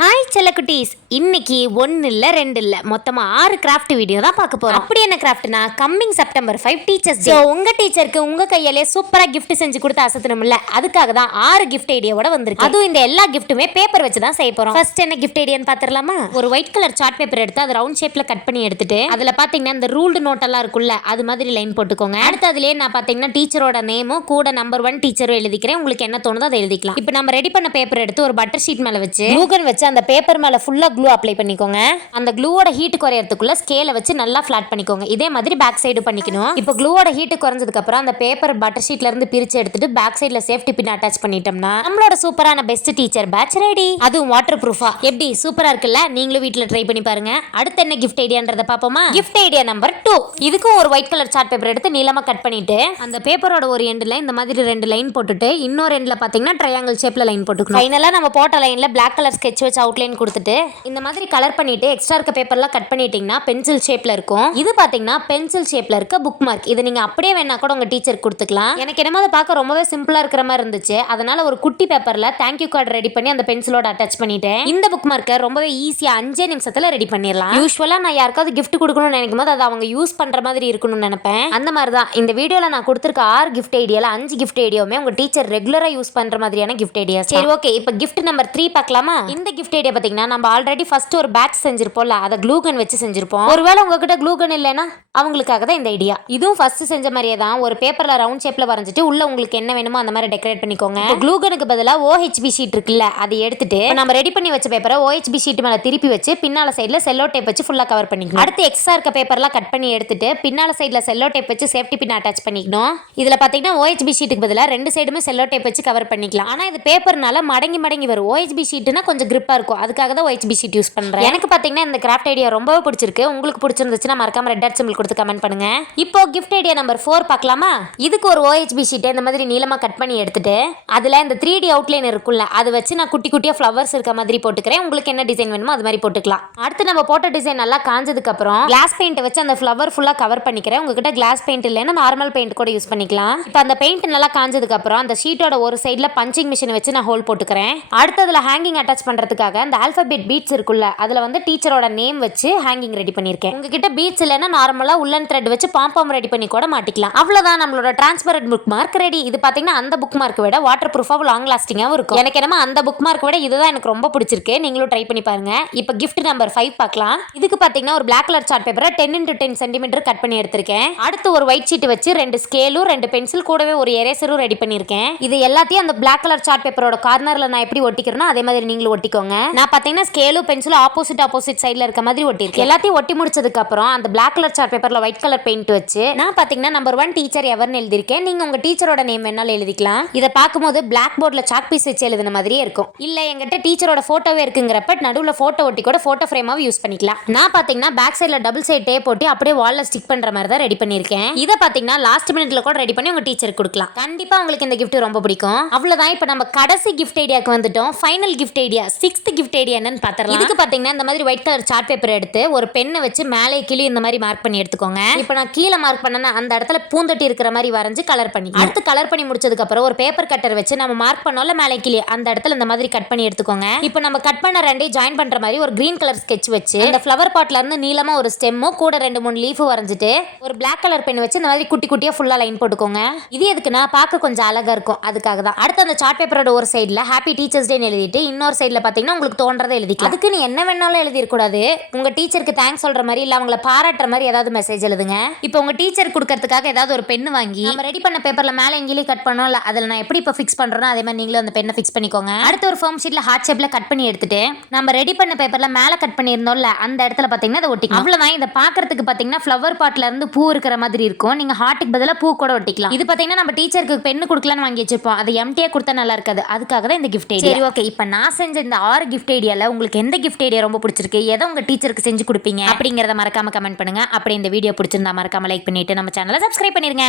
Hi செல்லக்குட்டீஸ், இன்னைக்கு 1 இல்ல 2 இல்ல மொத்தமா 6 கிராஃப்ட் வீடியோ தான் பார்க்க போறோம். அப்படி என்ன கிராஃப்ட்னா கம்மிங் செப்டம்பர் 5 டீச்சர்ஸ் டே. உங்க டீச்சருக்கு உங்க கையாலே சூப்பரா gift செஞ்சு கொடுத்து அசத்தணும்ல, அதுக்காக தான் 6 gift ஐடியாவோட வந்திருக்கு. அதுவும் இந்த எல்லா கிஃப்ட்டுமே பேப்பர் வச்சு தான் செய்ய போறோம். ஃபர்ஸ்ட் என்ன gift ஐடியான்னு பாத்துறலாமா? ஒரு ஒயிட் கலர் சார்ட் பேப்பர் எடுத்து அது ரவுண்ட் ஷேப்ல கட் பண்ணி எடுத்துட்டு அதுல பாத்தீங்கன்னா இந்த ரூல்டு நோட் எல்லாம் இருக்குல்ல, அது மாதிரி லைன் போட்டுக்கோங்க. அடுத்து அதுலயே நான் பாத்தீங்கன்னா டீச்சரோட நேமும் கூட நம்பர் 1 டீச்சரும் எழுதிக்கிறேன். உங்களுக்கு என்ன தோணுதோ அதை எழுதிக்கலாம். இப்போ நம்ம ரெடி பண்ண பேப்பர் எடுத்து ஒரு பட்டர் ஷீட் மேல வச்சு க்ளூகன் வச்சு அந்த பேப்பர் மேல ஃபுல்லா க்ளூ அப்ளை பண்ணிக்கோங்க. அந்த க்ளூவோட ஹீட் குறையறதுக்குள்ள ஸ்கேலை வச்சு நல்லா ஃபிளாட் பண்ணிக்கோங்க. இதே மாதிரி பேக் சைடு பண்ணிக்கணும். இப்போ க்ளூவோட ஹீட் குறைஞ்சதுக்கு அப்புறம் அந்த பேப்பர் பட்டர் ஷீட்ல இருந்து பிரிச்சு எடுத்துட்டு பேக் சைடுல சேஃப்டி பின் அட்டாச் பண்ணிட்டோம்னா நம்மளோட சூப்பரான பெஸ்ட் டீச்சர் பேட்ச் ரெடி. அதுவும் வாட்டர் ப்ரூஃபா. எப்படி சூப்பரா இருக்குல்ல? நீங்களும் வீட்ல ட்ரை பண்ணி பாருங்க. அடுத்து என்ன கிஃப்ட் ஐடியான்றத பாப்போமா? Gift idea number 2. இதுக்கும் ஒரு ஒயிட் கலர் சார்ட் பேப்பர் எடுத்து நீளமா கட் பண்ணிட்டு அந்த பேப்பரோட ஒரு எண்ட்ல இந்த மாதிரி 2 லைன் போட்டுட்டு இன்னொரு எண்ட்ல பாத்தீங்கன்னா ட்ரையாங்கிள் ஷேப்ல லைன் போட்டுக்கணும். ஃபைனலா நம்ம போட்ட லைன்ல Black கலர் ஸ்கெட்ச் வச்சு அவுட்லைன் கொடுத்துட்டு இந்த மாதிரி கலர் பண்ணிட்டு எக்ஸ்ட்ரா இருக்க பேப்பர்லாம் கட் பண்ணிட்டீங்கன்னா பென்சில் ஷேப்ல இருக்கும். இது பாத்தீங்கன்னா பென்சில் ஷேப்ல இருக்க புக் மார்க். இது நீங்க அப்படியே வேணா கூட உங்க டீச்சருக்கு கொடுத்துக்கலாம். எனக்கு என்னமோ அதை பார்க்க ரொம்பவே சிம்பிளா இருக்கிற மாதிரி இருந்துச்சு. அதனால ஒரு குட்டி பேப்பர்ல தேங்க்யூ கார்டு ரெடி பண்ணி அந்த பென்சிலோட அட்டாச் பண்ணிட்டேன். இந்த புக் மார்க்கை ரொம்பவே ஈஸியா 5 நிமிஷத்துல ரெடி பண்ணிடலாம். யூஸ்வலா நான் யாருக்காவது gift கொடுக்கணும்னு நினைக்கும் போது அதை அவங்க யூஸ் பண்ற மாதிரி இருக்கணும்னு நினைப்பேன். அந்த மாதிரி தான் இந்த வீடியோல நான் கொடுத்திருக்க 6 gift ஐடியால 5 gift ஐடியாவுமே உங்க டீச்சர் ரெகுலரா யூஸ் பண்ற மாதிரியான gift ஐடியாஸ். சரி, ஓகே. இப்போ gift நம்பர் 3 பார்க்கலாமா? இந்த gift ஐடியா பாத்தீங்கன்னா நம்ம ஆல்ரெடி ஃபர்ஸ்ட் ஒரு பேட்ச் செஞ்சிருப்போம்ல, அதை க்ளூ கன் வச்சு செஞ்சிருப்போம். ஒருவேளை உங்ககிட்ட க்ளூ கன் இல்லைன்னா அவங்களுக்காக தான் இந்த ஐடியா. இதுவும் ஃபர்ஸ்ட் செஞ்ச மாதிரியே தான் ஒரு பேப்பர்ல ரவுண்ட் ஷேப்ல வரைஞ்சிட்டு உள்ள உங்களுக்கு என்ன வேணுமோ அந்த மாதிரி டெக்கரேட் பண்ணிக்கோங்க. க்ளூ கனுக்கு பதிலா OHB ஷீட் இருக்குல்ல, அதை எடுத்துட்டு நம்ம ரெடி பண்ணி வச்ச பேப்பரை OHB ஷீட் மேல திருப்பி வச்சு பின்னால சைடுல செல்லோ டேப் வச்சு ஃபுல்லா கவர் பண்ணிக்கணும். அடுத்து எக்ஸ்ட்ரா இருக்க பேப்பர்லாம் கட் பண்ணி எடுத்துட்டு பின்னால சைடுல செல்லோ டேப் வச்சு சேஃப்டி பின் அட்டாச் பண்ணிக்கணும். இதுல பாத்தீங்கன்னா OHB ஷீட்டுக்கு பதிலா 2 சைடுமே செல்லோ டேப் வச்சு கவர் பண்ணிக்கலாம். ஆனா இது பேப்பர்னால மடங்கி மடங்கி வரும். OHB ஷீட்னா கொஞ்சம் கிரிப்பா இருக்கும். அதுக்காக தான் OHB ஷீட் யூஸ் பண்றேன். எனக்கு பாத்தீங்கன்னா இந்த கிராஃப்ட் ஐடியா ரொம்பவே பிடிச்சிருக்கு. உங்களுக்கு பிடிச்சிருந்துச்சுன்னா மறக்காம ரெட் டாட் சிம்பிள் கொடுத்து கமெண்ட் பண்ணுங்க. இப்போ கிஃப்ட் ஐடியா நம்பர் 4 பார்க்கலாமா? இதுக்கு ஒரு OHB ஷீட் இந்த மாதிரி நீளமா கட் பண்ணி எடுத்துட்டு அதுல இந்த 3D அவுட்லைன் இருக்குல்ல, அதை வச்சு நான் குட்டி குட்டியா ஃப்ளவர்ஸ் இருக்க மாதிரி போட்டுக்கிறேன். உங்களுக்கு என்ன டிசைன் வேணுமோ அது மாதிரி போட்டுக்கலாம். அடுத்து நம்ம போட்ட டிசைன் நல்லா காஞ்சதுக்கு அப்புறம் கிளாஸ் பெயிண்ட் வச்சு அந்த ஃப்ளவர் ஃபுல்லா கவர் பண்ணிக்கிறேன். உங்ககிட்ட கிளாஸ் பெயிண்ட் இல்லைன்னா நார்மல் பெயிண்ட் கூட யூஸ் பண்ணிக்கலாம். இப்போ அந்த பெயிண்ட் நல்லா காஞ்சதுக்கு அப்புறம் அந்த ஷீட்டோட ஒரு சைடுல பஞ்சிங் மிஷின் வச்சு நான் ஹோல் போட்டுக்கிறேன். அடுத்து அதுல ஹேங்கிங் அட்டாச் பண்றதுக்காக அந்த ஆல்பபெட் பீட்ஸ் இருக்குல்ல, அதுல வந்து டீச்சரோட நேம் வச்சு ஹேங்கிங் ரெடி பண்ணிருக்கேன். உங்ககிட்ட பீட்ஸ் இல்லைன்னா நார்மலா உள்ளன் த்ரெட் வச்சு பாம்பாம் ரெடி பண்ணி கூட மாட்டிக்கலாம். அவ்வளவுதான், நம்மளோட டிரான்ஸ்பரண்ட் புக் மார்க் ரெடி. இது பாத்தீங்கன்னா அந்த புக் மார்க் விட வாட்டர் ப்ரூஃபாவும் லாங் லாஸ்டிங்காவும் இருக்கும். எனக்கு என்னமோ அந்த புக் மார்க் விட இதுதான் எனக்கு ரொம்ப பிடிச்சிருக்கு. நீங்களும் ட்ரை பண்ணி பாருங்க. இப்போ கிஃப்ட் நம்பர் 5 பார்க்கலாம். இதுக்கு பாத்தீங்கன்னா ஒரு Black கலர் சார்ட் பேப்பரை 10x10 சென்டிமீட்டர் கட் பண்ணி எடுத்திருக்கேன். அடுத்து ஒரு ஒயிட் ஷீட் வச்சு 2 ஸ்கேலும் 2 பென்சில் கூடவே ஒரு எரேசரும் ரெடி பண்ணிருக்கேன். இது எல்லாத்தையும் அந்த Black கலர் சார்ட் பேப்பரோட கார்னர்ல நான் எப்படி ஒட்டிக்கிறேனோ அதே மாதிரி நீங்களும் ஒட்டிக்கோங்க. நான் பாத்தீங்கன்னா ஸ்கேலும் பென்சிலும் ஆப்போசிட் சைடுல இருக்க மாதிரி ஒட்டிருக்கேன். எல்லாத்தையும் ஒட்டி முடிச்சதுக்கு அப்புறம் அந்த Black கலர் சார்ட் பேப்பர்ல ஒயிட் கலர் பெயிண்ட் வச்சு நான் பாத்தீங்கன்னா நம்பர் 1 டீச்சர் எவர்னு எழுதிருக்கேன். நீங்க உங்க டீச்சரோட நேம் வேணாலும் எழுதிக்கலாம். இதை பார்க்கும்போது பிளாக் போர்ட்ல சாக் பீஸ் வச்சு எழுதின மாதிரியே இருக்கும். இல்ல எங்கிட்ட டீச்சரோட போட்டோவே இருக்குங்கிறப்ப நடுவுல போட்டோ ஒட்டி கூட போட்டோ ஃப்ரேமாவும் யூஸ் பண்ணிக்கலாம். நான் பாத்தீங்கன்னா பேக் சைடுல டபுள் சைடு டேப் போட்டு அப்படியே வால்ல ஸ்டிக் பண்ற மாதிரி தான் ரெடி பண்ணிருக்கேன். இதை பாத்தீங்கன்னா லாஸ்ட் மினிட்ல கூட ரெடி பண்ணி உங்க டீச்சருக்கு கொடுக்கலாம். கண்டிப்பா உங்களுக்கு இந்த கிஃப்ட் ரொம்ப பிடிக்கும். அவ்வளவுதான், இப்போ நம்ம கடைசி கிஃப்ட் ஐடியாக்கு வந்துட்டோம். Final gift idea 6th gift idea என்னன்னு பாத்தறலாம். இதுக்கு பாத்தீங்கன்னா இந்த மாதிரி ஒயிட் கலர் சார்ட் பேப்பர் எடுத்து ஒரு பென்னை வச்சு மேலே கீழே இந்த மாதிரி மார்க் பண்ணி எடுத்துக்கோங்க. இப்போ நான் கீழே மார்க் பண்ணனா அந்த இடத்துல பூந்தொட்டி இருக்கிற மாதிரி வரைஞ்சு கலர் பண்ணி அடுத்து கலர் பண்ணி முடிச்சதுக்கு அப்புறம் ஒரு பேப்பர் கட்டர் வச்சு நம்ம மார்க் பண்ணோம்ல மேலே கீழே அந்த இடத்துல இந்த மாதிரி கட் பண்ணி எடுத்துக்கோங்க. இப்போ நம்ம கட் பண்ண ரெண்டையும் ஜாயின் பண்ற மாதிரி ஒரு கிரீன் கலர் ஸ்கெட்ச் வச்சு அந்த ஃப்ளவர் பாட்ல இருந்து நீளமா ஒரு ஸ்டெம்மோ கூட 2-3 லீஃப் வரைஞ்சிட்டு ஒரு Black கலர் பென் வச்சு இந்த மாதிரி குட்டி குட்டியா ஃபுல்லா லைன் போட்டுக்கோங்க. இது எதுக்குன்னா பார்க்க கொஞ்சம் அழகா இருக்கும், அதுக்காக தான். அடுத்து அந்த சார்ட் பேப்பரோட ஒரு சைடுல ஹாப்பி டீச்சர்ஸ் டேன்னு எழுதிட்டு இன்னொரு சைடுல பாத்தீங்கன்னா உங்களுக்கு தோன்றதை எழுதிக்கலாம். அதுக்கு நீ என்ன வேணாலும் எழுதிடக்கூடாது. உங்க டீச்சருக்கு தேங்க்ஸ் சொல்ற மாதிரி இல்ல அவங்கள பாராட்டுற மாதிரி ஏதாவது மெசேஜ் எழுதுங்க. இப்போ உங்க டீச்சர் கொடுக்கறதுக்காக ஏதாவது ஒரு பென் வாங்கி நம்ம ரெடி பண்ண பேப்பர்ல மேலே எங்கேயே கட் பண்ணோம்ல, அதில் நான் எப்படி இப்போ ஃபிக்ஸ் பண்றேனோ அதே மாதிரி நீங்களும் அந்த பெண்ணை ஃபிக்ஸ் பண்ணிக்கோங்க. அடுத்து ஒரு ஃபோம் ஷீட்ல ஹார்ட் ஷேப்ல கட் பண்ணி எடுத்துட்டு நம்ம ரெடி பண்ண பேப்பர்ல மேலே கட் பண்ணியிருந்தோம்ல அந்த இடத்துல பாத்தீங்கன்னா அதை ஒட்டிக்கலாம். அவ்வளவுதான். இதை பாக்குறதுக்கு பாத்தீங்கன்னா ஃப்ளவர் பாட்ல இருந்து பூ இருக்கிற மாதிரி இருக்கும். நீங்க ஹார்ட்டுக்கு பதிலா பூ கூட ஒட்டிக்கலாம். இது பாத்தீங்கன்னா நம்ம டீச்சருக்கு பென்னு கொடுக்கலான்னு வாங்கி வச்சிருப்போம். அதை எம்டியா கொடுத்தா நல்லா இருக்காது. அதுக்காக தான் இந்த கிஃப்ட் ஐடியா. சரி, ஓகே. இப்போ நான் செஞ்ச இந்த 6 கிஃப்ட் ஐடியால உங்களுக்கு எந்த கிஃப்ட் ஐடியா ரொம்ப பிடிச்சிருக்கு, எதை உங்க டீச்சருக்கு செஞ்சு கொடுப்பீங்க அப்படிங்கறத மறக்காம கமெண்ட் பண்ணுங்க. அப்படி இந்த வீடியோ பிடிச்சிருந்தா மறக்காம லைக் பண்ணிட்டு நம்ம சேனலை சப்ஸ்கிரைப் பண்ணிருங்க.